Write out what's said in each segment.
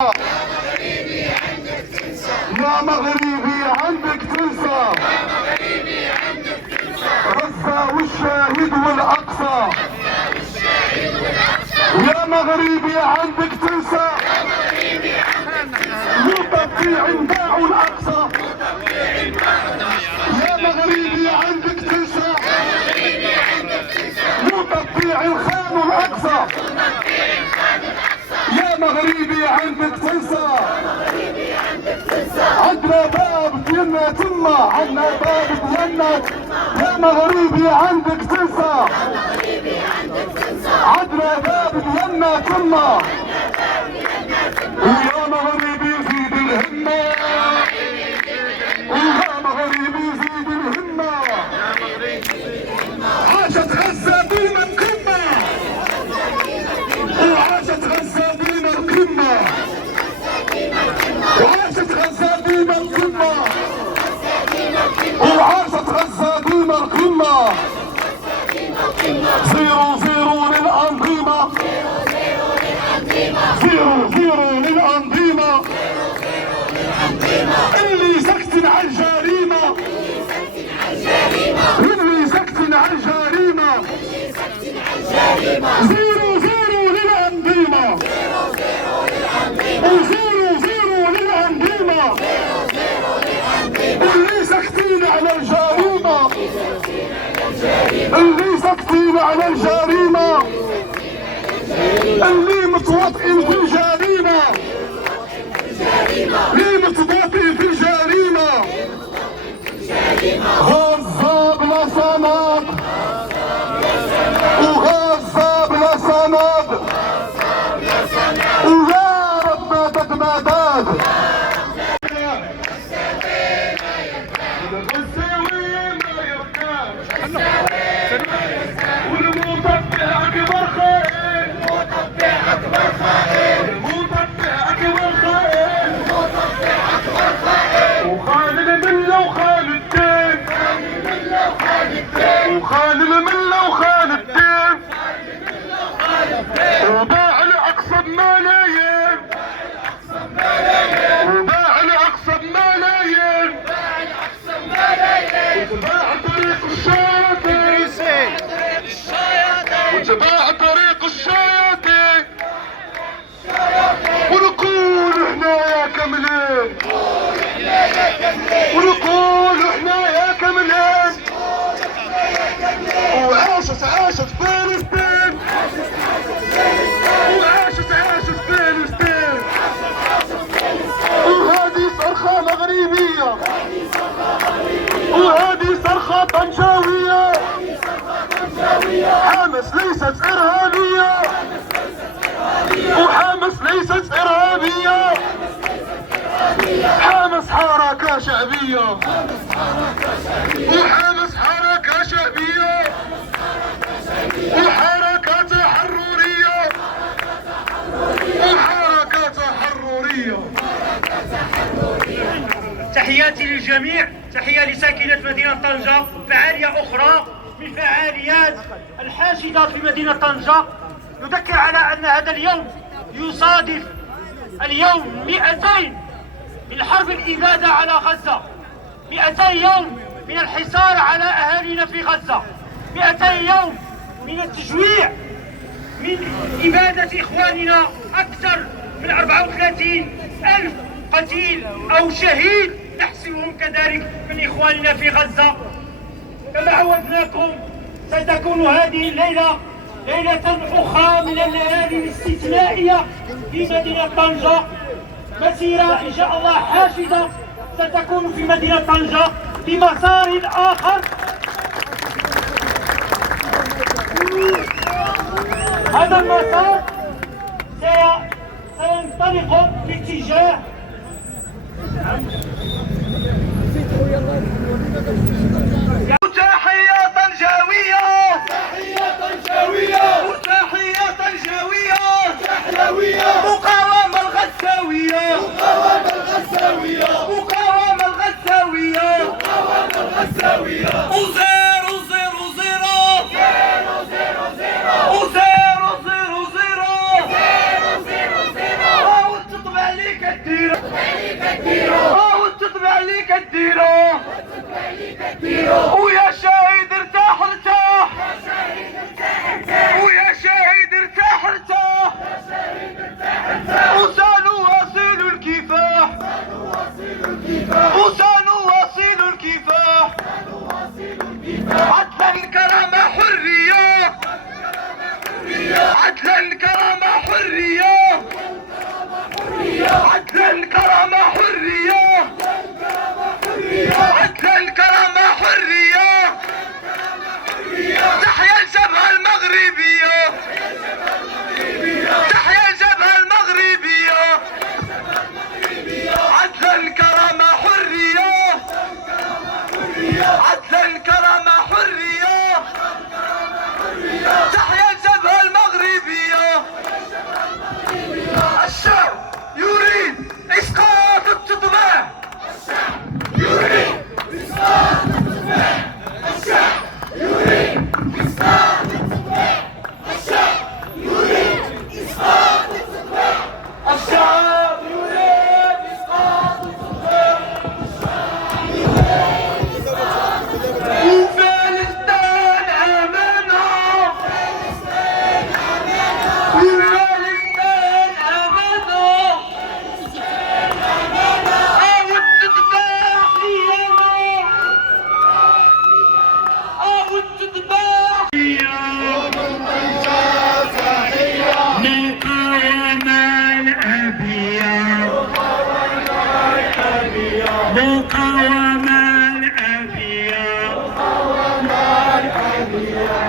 يا مغربي عندك تنسى غزة والشاهد والأقصى. يا مغربي عندك تنسى مطبع باع الأقصى. يا مغربي عندك تنسى مطبع خان الأقصى. يا مغربي عندك تنسى عندنا باب ديالنا تما، عندنا باب ديالنا. يا مغربي عندك تنسى عندنا باب ديالنا تما. ويا مغربي زيد الهمة، ويا مغربي زيد الهمة. عاشت غزة ديما القمة، وعاشت غزة ديما القمة، وعاشت غزة ديما القمة، وعاشت غزة ديما القمة. 0-0 للأنظمة، 0-0 للأنظمة اللي سكتن على الجريمة، اللي سكتن على الجريمة. 0-0 للأنظمة، و0-0 للأنظمة اللي ساكتين على الجريمة، اللي ساكتين على الجريمة، اللي متواطئين في الجريمة، اللي متواطئين في الجريمة. غزة بلا سند، وغزة بلا سند، ويا رب مدد مدد. والمطبع أكبر خائن، المطبع أكبر خائن، المطبع أكبر خائن، المطبع أكبر خائن. وخان الملة وخان الدين، خان الملة وخان الدين، وخان الملة وخان الدين. وباع الأقصى بملايين، وباع الأقصى بملايين، وتباع طريق الشاطئ، وتباع طريق الشاطئ. ونقول حنايا كاملين، ونقول حنايا كاملين. وعاشت فلسطين، وعاشت فلسطين. وهذه صرخة مغربية، وهذه صرخة طنجاوية. حماس ليست إرهابية، وحماس ليست إرهابية. حماس حركة شعبية، وحماس حركة شعبية، وحركة تحررية، وحركة تحررية. تحياتي للجميع، تحية لساكنة مدينة طنجة. فعالية أخرى من فعاليات الحاشدة في مدينة طنجة. نذكر على أن هذا اليوم يصادف اليوم 200 من حرب الإبادة على غزة، 200 يوم من الحصار على أهالينا في غزة، 200 يوم من التجويع من إبادة إخواننا. أكثر من 34,000 قتيل أو شهيد نحسبهم كذلك من إخواننا في غزة. كما عودناكم ستكون هذه الليلة ليلة أخرى من الليالي الاستثنائية في مدينة طنجة. مسيرة إن شاء الله حاشدة ستكون في مدينة طنجة بمسار آخر. هذا المسار سينطلق باتجاه تحية طنجاوية، تحية طنجاوية، وتحية طنجاوية تحلوية. مقاومة الغزاوية، مقاومة الغزاوية، مقاومة الغزاوية، مقاومة الغزاوية. وزيرو زيرو زيرو، زيرو زيرو زيرو، وزيرو زيرو زيرو، زيرو زيرو زيرو. وتطبع ويا شهيد ارتاح ارتاح ويا شهيد ارتاح ارتاح وسنواصل الكفاح وسنواصل الكفاح عدلا الكرامة حرية عدلا الكرامة حرية عدلا الكرامة حرية عدلا الكرامة حرية تحيا الجبهة المغربية تحيا الجبهة المغربية عدلا الكرامة حرية عدلا الكرامة حرية تحيا الجبهة المغربية الشعب يريد إسقاط التطبيع يريد إسقاط التطبيع الشعب يريد إسقاط التطبيع الشعب يريد إسقاط التطبيع الشعب يريد إسقاط التطبيع الشعب يريد إسقاط التطبيع وفلسطين أمانة وفلسطين أمانة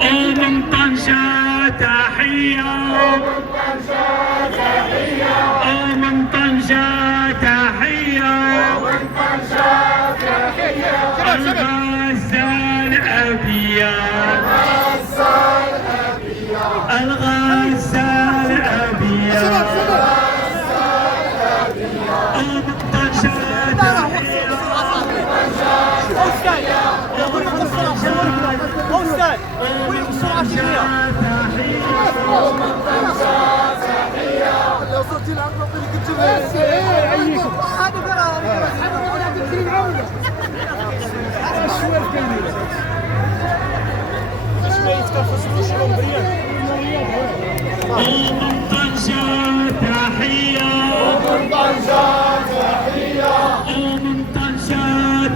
ومن طنجة تحية ومن طنجة تحية الغزال أبيض الغزال أبيض ومن طنجة تحية ومن طنجة تحية ومن طنجة تحية ومن طنجة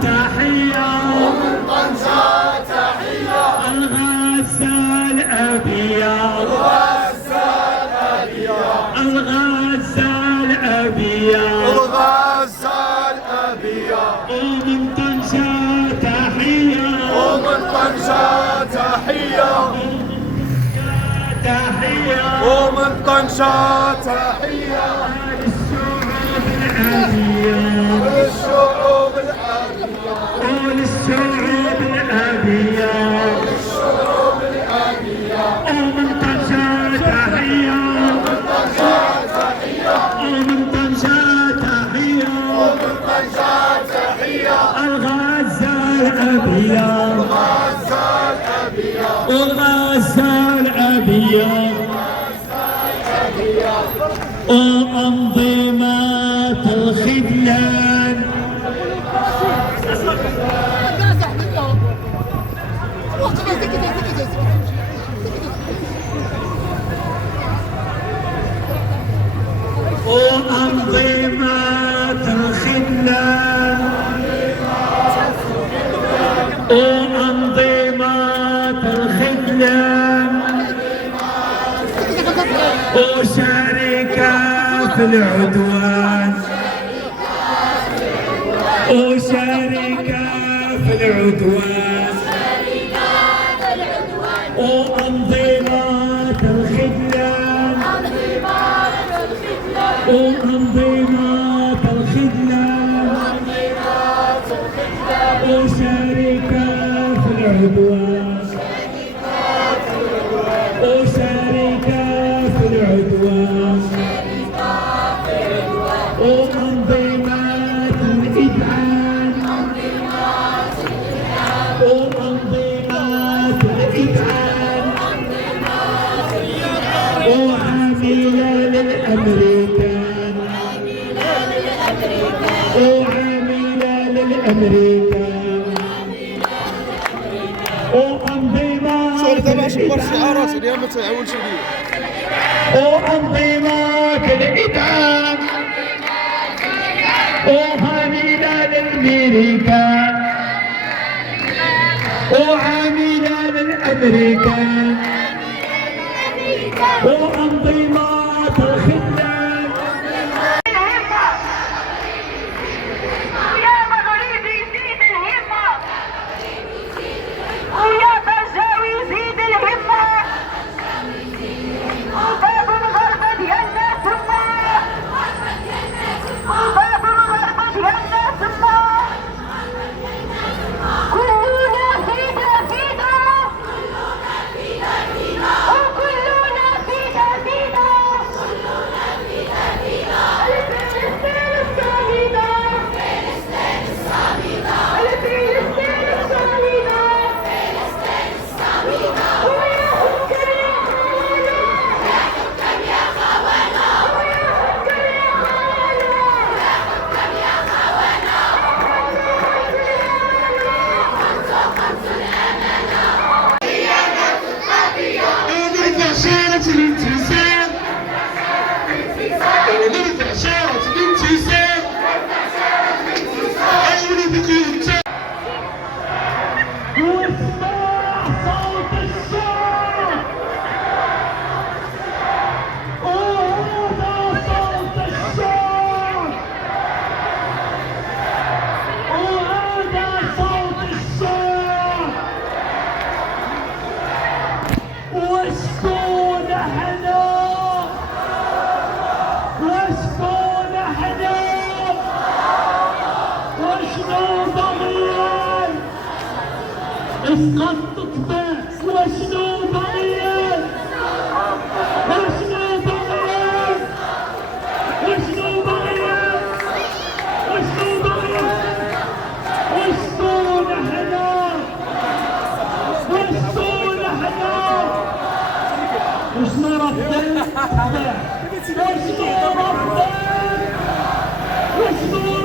تحية ومن طنجة تحية الغزال أبيض الغزال أبيض الغزال أبيض الغزال أبيض ومن طنجة تحية ومن طنجة تحية تحية ومن طنجة تحية للشعوب الأبيض وللشعوب الأبيض وللشعوب الأبيض ومن طنجة تحية ومن طنجة تحية ومن طنجة تحية الغزال أبيض الغزال أبيض والغزال أبيض وأنظمة الخذلان وأنظمة الخذلان وأنظمة الخذلان وشركة في العدوان وشركة في العدوان وأنظمة الخذلان وأنظمة الخذلان وشركة في العدوان وشركة في العدوان وأنظمة الإذعان وأنظمة الإذعان وعاملة للأمريكان وعاملة للأمريكان دبر الشعارات عليها ما تعاونش عليا. وأنظمة الإدعام وعاملة للأمريكان وعاملة للأمريكان وأنظمة الخدمة. ويا مغربي زيد الهمة ويا برجاوي زيد الهمة وباب الغربة ديالنا تما وباب الغربة ديالنا تما كلنا فينا فينا وكلنا فينا فينا الفلسطين الصامدة الفلسطين الصامدة ويا حكم يا خوانا ويا حكم يا خوانا نرفع شارة الانتصار ونرفع شارة الانتصار أول بقية واسمع صوت الشعب وهذا صوت الشعب وهذا صوت الشعب وشكون احنا وشكون احنا وشنو بغيان اسقط تطبع وشنو بغيان وشنو بغيان وشنو بغيان وشنو بغيان وشكون احنا وشكون احنا وشنو رفضان وشنو رفضان وشنو